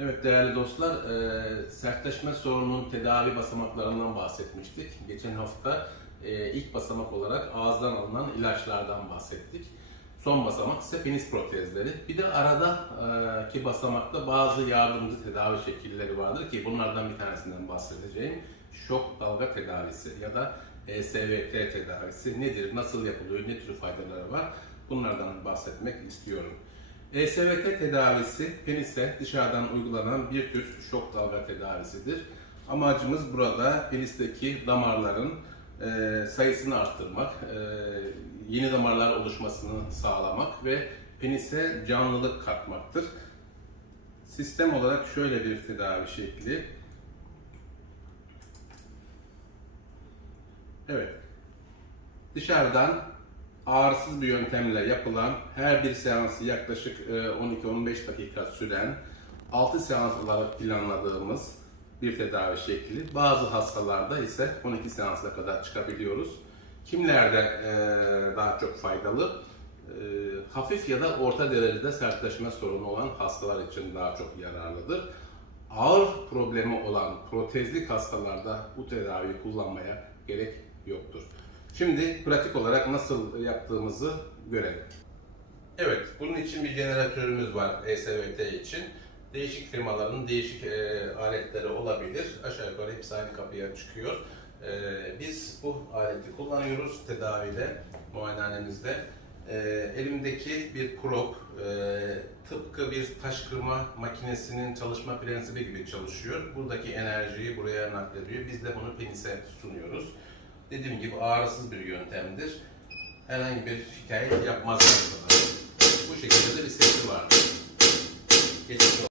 Evet değerli dostlar, e, sertleşme sorununun tedavi basamaklarından bahsetmiştik. Geçen hafta e, ilk basamak olarak ağızdan alınan ilaçlardan bahsettik. Son basamak ise penis protezleri. Bir de arada e, basamakta bazı yardımcı tedavi şekilleri vardır ki bunlardan bir tanesinden bahsedeceğim. Şok dalga tedavisi ya da E ESVT tedavisi nedir, nasıl yapılıyor, ne tür faydaları var bunlardan bahsetmek istiyorum. ESVT tedavisi penise dışarıdan uygulanan bir tür şok dalga tedavisidir. Amacımız burada penisteki damarların e, sayısını arttırmak, e, yeni damarlar oluşmasını sağlamak ve penise canlılık katmaktır. Sistem olarak şöyle bir tedavi şekli. Evet. Dışarıdan ağrısız bir yöntemle yapılan her bir seansı yaklaşık e, 12-15 dakika süren 6 seans olarak planladığımız bir tedavi şekli. Bazı hastalarda ise 12 seansa kadar çıkabiliyoruz. Kimlerde e, daha çok faydalı? E, Hafif ya da orta derecede sertleşme sorunu olan hastalar için daha çok yararlıdır. Ağır problemi olan protezlik hastalarda bu tedaviyi kullanmaya gerek yoktur. Şimdi pratik olarak nasıl yaptığımızı görelim. Evet, bunun için bir jeneratörümüz var ESVT için. Değişik firmaların değişik e, aletleri olabilir. Aşağı yukarı hepsi aynı kapıya çıkıyor. E, biz bu aleti kullanıyoruz tedavide, muayenehanemizde. E, elimdeki bir prop, e, tıpkı bir taş kırma makinesinin çalışma prensibi gibi çalışıyor. Buradaki enerjiyi buraya naklediyor. Biz de bunu penise sunuyoruz. Dediğim gibi ağrısız bir yöntemdir. Herhangi bir şikayet yapmaz. Bu şekilde de bir sesi vardır. Geçmiş olsun.